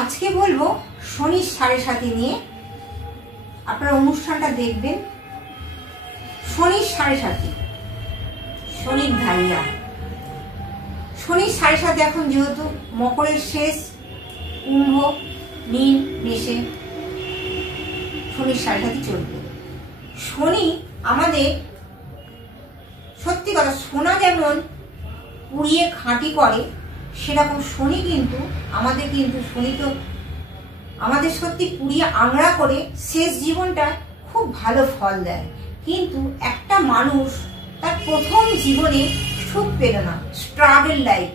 আজকে বলবো শনির ৭.৫ নিয়ে। আপনারা অনুষ্ঠানটা দেখবেন। শনির ৭.৫, শনির ধাইয়া। শনির ৭.৫ এখন যেহেতু মকরের শেষ, কুম্ভ, মীন, মেষে শনির ৭.৫ চলবে। শনি আমাদের সত্যি কথা, সোনা যেমন পুড়িয়ে খাঁটি করে, সেরকম শনি কিন্তু শনি তো আমাদের সত্যি পুড়িয়ে আংড়া করে শেষ জীবনটা খুব ভালো ফল দেয়। কিন্তু একটা মানুষ তার প্রথম জীবনে সুখ পেল না, স্ট্রাগল লাইফ।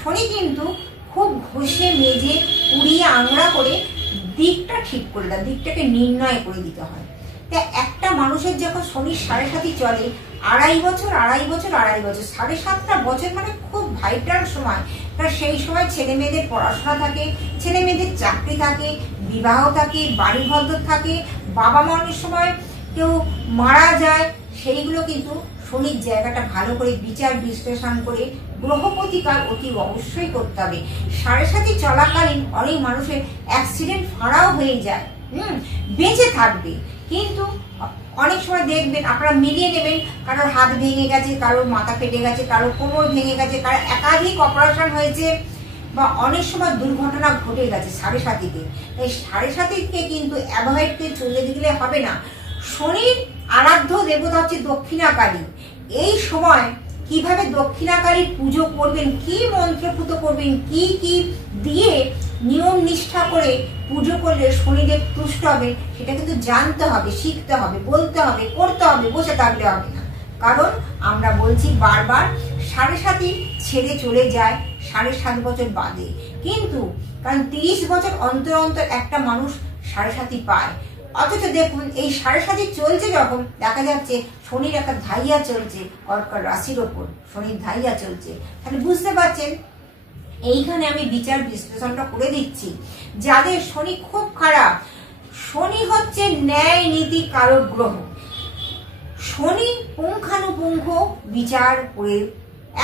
শনি কিন্তু খুব ঘষে মেজে পুড়িয়ে আংড়া করে দিকটা ঠিক করে দেয়, দিকটাকে নির্ণয় করে দিতে হয়। তা একটা মানুষের যখন শনির ৭.৫ চলে, ২.৫ বছর ৭.৭টা বছর মানে খুব ভাইটাল সময়। কারণ সেই সময় ছেলে মেয়েদের পড়াশোনা থাকে, ছেলে মেয়েদের চাকরি থাকে, বিবাহ থাকে, বাড়ি ঘর থাকে, বাবা মা অনেক সময় কেউ মারা যায়। সেইগুলো কিন্তু শনির জায়গাটা ভালো করে বিচার বিশ্লেষণ করে গ্রহ প্রতিকার অতি অবশ্যই করতে হবে। ৭.৫ চলাকালীন অনেক মানুষের অ্যাক্সিডেন্ট ফাঁড়াও হয়ে যায়, বেঁচে থাকবে। কিন্তু অনেক সময় দেখবেন আপনারা মিলিয়ে নেবেন, কারোর হাত ভেঙে গেছে, কারোর মাথা ফেটে গেছে, কারোর কোমর ভেঙে গেছে, কারোর একাধিক অপারেশন হয়েছে, বা অনেক সময় দুর্ঘটনা ঘটে গেছে ৭.৫-তে। এই ৭.৫-কে কিন্তু অ্যাভয়েড করে চলে দিলে হবে না। শনির আরাধ্য দেবতা হচ্ছে দক্ষিণাকালী। এই সময় কিভাবে দক্ষিণাকালীর পুজো করবেন, কি মন্ত্রপুত করবেন, কি কি দিয়ে নিয়ম নিষ্ঠা করে পুজো করলে শনিদেব তুষ্ট হবে, সেটা কিন্তু জানতে হবে, শিখতে হবে, বলতে হবে, করতে হবে, বসে থাকলে হবে না। কারণ আমরা বলছি বারবার ৭.৫ ছেড়ে চলে যায় ৭.৫ বছর বাদে। কিন্তু কারণ ৩০ বছর অন্তর অন্তর একটা মানুষ ৭.৫ পায়। অথচ দেখুন এই ৭.৫ চলছে, যখন দেখা যাচ্ছে শনির একটা ধাইয়া চলছে কর্কট রাশির ওপর, শনির ধাইয়া চলছে, তাহলে বুঝতে পারছেন। এইখানে আমি বিচার বিশ্লেষণটা করে দিচ্ছি। যাদের শনি খুব খারাপ, শনি হচ্ছে ন্যায় নীতি কারক গ্রহ। শনি পুঙ্খানুপুঙ্খ বিচার করে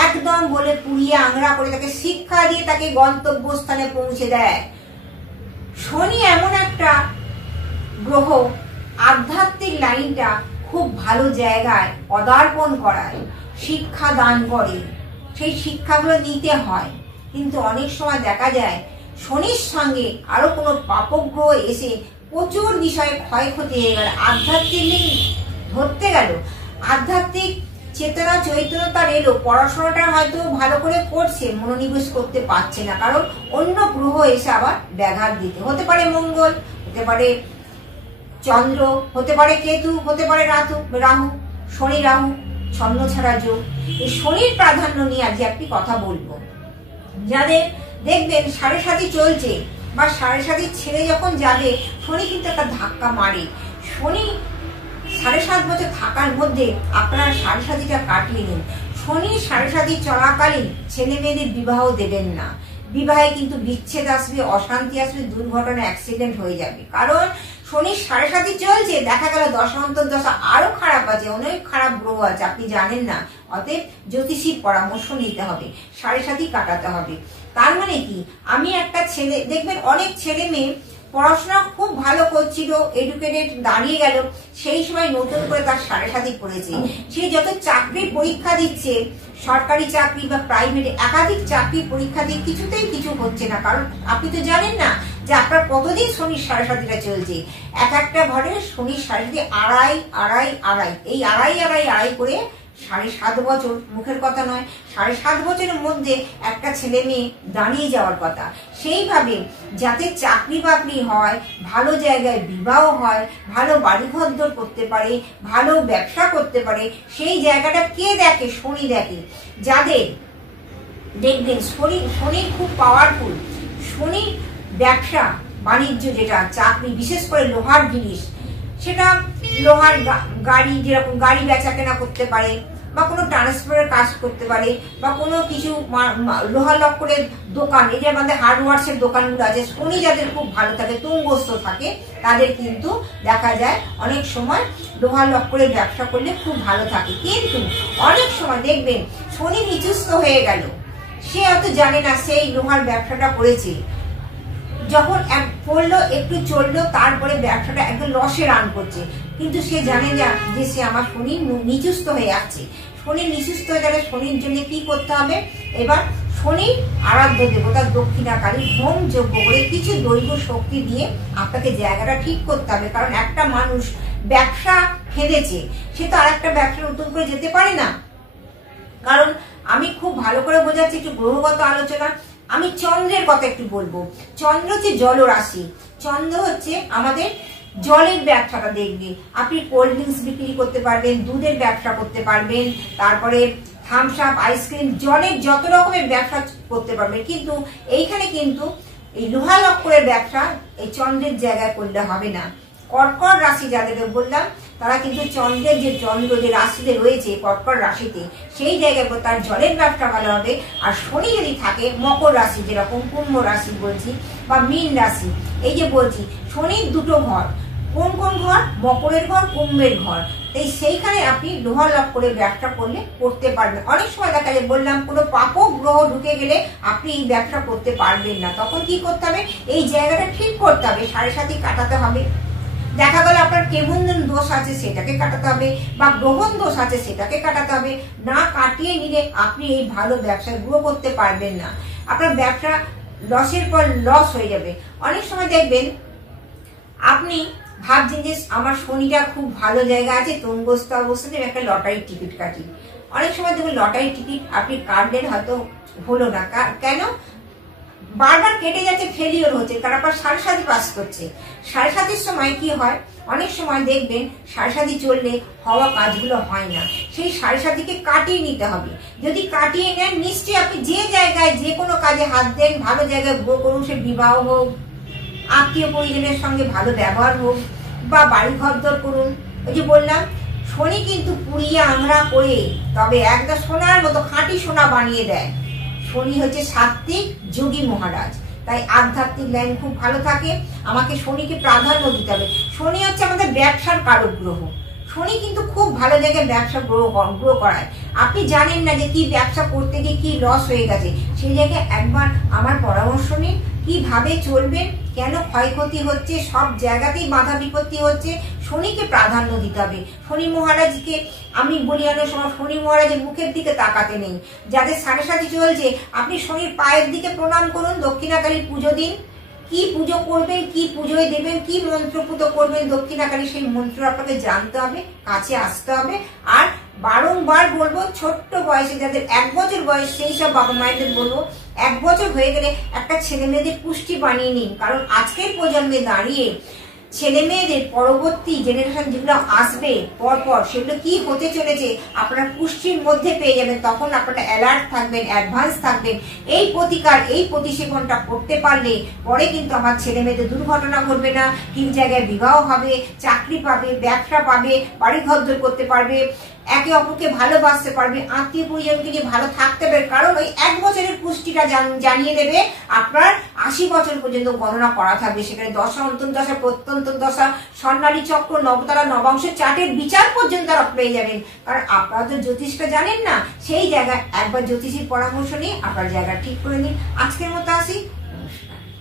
একদম বলে পুড়িয়ে আংড়া করে তাকে শিক্ষা দিয়ে তাকে গন্তব্যস্থানে পৌঁছে দেয়। শনি এমন একটা গ্রহ, আধ্যাত্মিক লাইনটা খুব ভালো জায়গায় পদার্পণ করায়, শিক্ষা দান করে, সেই শিক্ষাগুলো নিতে হয়। কিন্তু অনেক সময় দেখা যায় শনির সঙ্গে আরো কোনো পাপক গ্রহ এসে প্রচুর বিষয়ে ক্ষয়ক্ষতি হয়ে গেল, আধ্যাত্মিক লিঙ্ক ধরতে গেল, আধ্যাত্মিক চেতনা চৈতন্যতার এলো, পড়াশোনাটা হয়তো ভালো করে করছে, মনোনিবেশ করতে পারছে না, কারণ অন্য গ্রহ এসে আবার ব্যাঘাত দিতে। হতে পারে মঙ্গল, হতে পারে চন্দ্র, হতে পারে কেতু, হতে পারে রাহু, শনি রাহু ছন্ন ছাড়া যোগ। এই শনির প্রাধান্য নিয়ে আজকে একটি কথা বলবো। যাদের দেখবেন ৭.৫ চলছে বা ৭.৫ ছেড়ে যখন যাবে, শনি কিন্তু একটা ধাক্কা মারে। শনি ৭.৫ বছর থাকার মধ্যে আপনারা ৭.৫টা কাটিয়ে নিন। শনি ৭.৫ চলাকালীন ছেলে মেয়েদের বিবাহ দেবেন না। বিবাহে কিন্তু বিচ্ছেদ আসবে, অশান্তি আসবে, দুর্ঘটনা, অ্যাক্সিডেন্ট হয়ে যাবে। কারণ শনির ৭.৫ চলছে, দেখা গেল দশান্তর দশা আরো খারাপ আছে, অনেক খারাপ গ্রহ আছে, আপনি জানেন না। অতএব জ্যোতিষীর পরামর্শ নিতে হবে, ৭.৫ কাটাতে হবে। তার মানে কি, আমি একটা ছেলে দেখবেন, অনেক ছেলে মেয়ে পড়াশোনা খুব ভালো করছিল, এডুকেটেড দাঁড়িয়ে গেল, সেই সময় নতুন করে তার ৭.৫ পড়েছে। সে যত চাকরির পরীক্ষা দিচ্ছে, সরকারি চাকরি বা প্রাইভেট একাধিক চাকরির পরীক্ষা দিয়ে কিছুতেই কিছু হচ্ছে না। কারণ আপনি তো জানেন না যে আপনার কতদিন শনির ৭.৫টা চলছে। একটা ঘরে শনির ৭.৫ এই আড়াই করে ৭.৫ বছর, মুখের কথা নয়, ৭.৫ বছরের মধ্যে একটা ছেলে মেয়ে দাঁড়িয়ে যাওয়ার কথা। সেইভাবে যাতে চাকরি বাকরি হয়, ভালো জায়গায় বিবাহ হয়, ভালো বাড়িঘর করতে পারে, ভালো ব্যবসা করতে পারে, সেই জায়গাটা কে দেখে? শনি দেখে। যাদের দেখবেন শনি খুব পাওয়ারফুল, শনি ব্যবসা বাণিজ্য, যেটা চাকরি, বিশেষ করে লোহার জিনিস, সেটা লোহার গাড়ি, যেরকম গাড়ি বেচা কেনা করতে পারে, বা কোনো ট্রান্সপোর্টের কাজ করতে পারে, বা কোনো কিছু লোহা লক্করের দোকান, এই যে আমাদের হার্ডওয়ার্সের দোকানগুলো আছে, শনি যাদের খুব ভালো থাকে, তুঙ্গস্থ থাকে, তাদের কিন্তু দেখা যায় অনেক সময় লোহা লক্করের ব্যবসা করলে খুব ভালো থাকে। কিন্তু অনেক সময় দেখবেন শনি নিচুস্থ হয়ে গেল, সে হয়তো জানে না সেই লোহার ব্যবসাটা করেছে, যখন পড়লো একটু চললো তারপরে ব্যবসাটা একদম লসে রান করছে, কিন্তু সে জানে যে সে আমার শনি নিচুস্থ হয়ে যাচ্ছে। শনি নিচুস্থ হয়ে গেলে শনির জন্য কি করতে হবে, এবার শনির আরাধ্য দেবতা দক্ষিণাকালী হোম যজ্ঞ করে কিছু দৈব শক্তি দিয়ে আপনাকে জায়গাটা ঠিক করতে হবে। কারণ একটা মানুষ ব্যবসা ফেলেছে, সে তো আর একটা ব্যবসা নতুন করে যেতে পারে না। কারণ আমি খুব ভালো করে বোঝাচ্ছি, একটু গ্রহগত আলোচনা। আমি চন্দ্রের কথা একটু বলবো। চন্দ্র হচ্ছে জলরাশি, চন্দ্র হচ্ছে আমাদের জলের ব্যবসাটা দেখবে। আপনি কোল্ড ড্রিঙ্কস বিক্রি করতে পারবেন, দুধের ব্যবসা করতে পারবেন, তারপরে থামস আপ, আইসক্রিম, জলের যত রকমের ব্যবসা করতে পারবেন। কিন্তু এইখানে কিন্তু এই লোহা লক্করের ব্যবসা এই চন্দ্রের জায়গায় করলে হবে না। কর্কট রাশি যাদেরকে বললাম তারা কিন্তু চন্দ্রের যে চন্দ্র যে রাশিতে রয়েছে কর্কট রাশিতে, সেই জায়গায় তার জলের ব্যবসা ভালো হবে। আর শনি যদি থাকে মকর রাশি, যেরকম কুম্ভ রাশি বলছি বা মীন রাশি, এই যে বলছি শনির দুটো ঘর, কোন কোন ঘর, মকরের ঘর, কুম্ভের ঘর, তাই সেইখানে আপনি লোহা লক্করের ব্যবসা করলে করতে পারবেন। অনেক সময় দেখা যায় বললাম কোনো পাপক গ্রহ ঢুকে গেলে আপনি এই ব্যবসা করতে পারবেন না, তখন কি করতে হবে, এই জায়গাটা ঠিক করতে হবে, 7.5 কাটাতে হবে। দেখা গেল আপনার কেবন্ধন দোষ আছে সেটাকে কাটাতে হবে, বা গ্রহণ দোষ আছে সেটাকে কাটাতে হবে। না কাটিয়ে নিলে আপনি এই ভালো ব্যবসায় গ্রো করতে পারবেন না, আপনার ব্যবসা লসের পর লস হয়ে যাবে। অনেক সময় দেখবেন আপনি ভাবছেন যে আমার শনিটা খুব ভালো জায়গা আছে, তুঙ্গস্থ অবস্থাতে একটা লটারির টিকিট কাটি। অনেক সময় দেখবেন লটারির টিকিট আপনি কাটলেন, হয়তো হলো না। কেন? বারবার কেটে যাচ্ছে, ফেলিওর হচ্ছে, কারণ আপনার 7.5 পাস করছে। 7.5 সময় কি হয়, অনেক সময় দেখবেন 7.5 চললে হওয়া কাজগুলো হয় না, সেই 7.5কে কাটিয়ে নিতে হবে। যদি কাটিয়ে নেন নিশ্চয়ই আপনি যে জায়গায় যে কোনো কাজে হাত দেন, ভালো জায়গায় গ্রো করুন, সে বিবাহ হোক, আত্মীয় পরিজনের সঙ্গে ভালো ব্যবহার হোক, বা বাড়ি ঘরদর করুন। ওই যে বললাম শনি কিন্তু পুড়িয়ে আংরা করে তবে একদম সোনার মতো খাঁটি সোনা বানিয়ে দেয়। শনি হচ্ছে সাত্ত্বিক যোগী মহারাজ, তাই আধ্যাত্মিক লাইন খুব ভালো থাকে। আমাকে শনিকে প্রাধান্য দিতে হবে। শনি হচ্ছে আমাদের ব্যবসার কারক গ্রহ। শনি কিন্তু খুব ভালো জায়গায় ব্যবসা গ্রো করায়। আপনি জানেন না যে কি ব্যবসা করতে গিয়ে কি লস হয়ে গেছে, সেই জায়গায় একবার আমার পরামর্শ নিন, কিভাবে চলবেন, কেন ক্ষয়ক্ষতি হচ্ছে, সব জায়গাতেই বাধা বিপত্তি হচ্ছে। শনিকে প্রাধান্য দিতে হবে। শনি মহারাজকে আমি বলি অনেক সময় শনি মহারাজের মুখের দিকে তাকাতে নেই। যাদের 7.5 চলছে আপনি শনির পায়ের দিকে প্রণাম করুন, দক্ষিণাকালীর পুজো দিন। কি পুজো করবেন, কি পুজোয় দেবেন, কি মন্ত্র পুজো করবেন দক্ষিণাকালী, সেই মন্ত্র আপনাকে জানতে হবে, কাছে আসতে হবে। আর বারংবার বলবো, ছোট্ট বয়সে যাদের 1 বছর বয়স সেই সব বাবা মায়েদের বলবো 1 বছর হয়ে গেলে একটা ছেলে মেয়েদের পুষ্টি বানিয়ে নিন। কারণ আজকের প্রজন্মে দাঁড়িয়ে ছেলে মেয়েদের পরবর্তী জেনারেশন যেগুলো আসবে পরপর, সেগুলো কি হতে চলেছে আপনারা পুষ্টির মধ্যে পেয়ে যাবেন। তখন আপনারা অ্যালার্ট থাকবেন, অ্যাডভান্স থাকবেন। এই প্রতিকার, এই প্রতিষেবনটা করতে পারলে পরে কিন্তু আমার ছেলে মেয়েদের দুর্ঘটনা ঘটবে না, ঠিক জায়গায় বিবাহ হবে, চাকরি পাবে, ব্যবসা পাবে, বাড়ি ঘরদোর করতে পারবে, একে অপরকে ভালোবাসতে পারবে, আত্মীয় পরিজনকে নিয়ে ভালো থাকতে পারবে। কারণ ওই 1 বছরের পুষ্টিটা জানিয়ে দেবে আপনার 80 বছর পর্যন্ত গণনা করা থাকবে। সেখানে দশা, অন্তর্দশা, প্রত্যন্তর দশা, স্বর্ণালী চক্র, নবতারা, নবাংশ চার্টের বিচার পর্যন্ত আপনারা পেয়ে যাবেন। কারণ আপনারা তো জ্যোতিষটা জানেন না, সেই জায়গায় একবার জ্যোতিষীর পরামর্শ নিয়ে আপনার জায়গা ঠিক করে নিন। আজকের মতো আসি।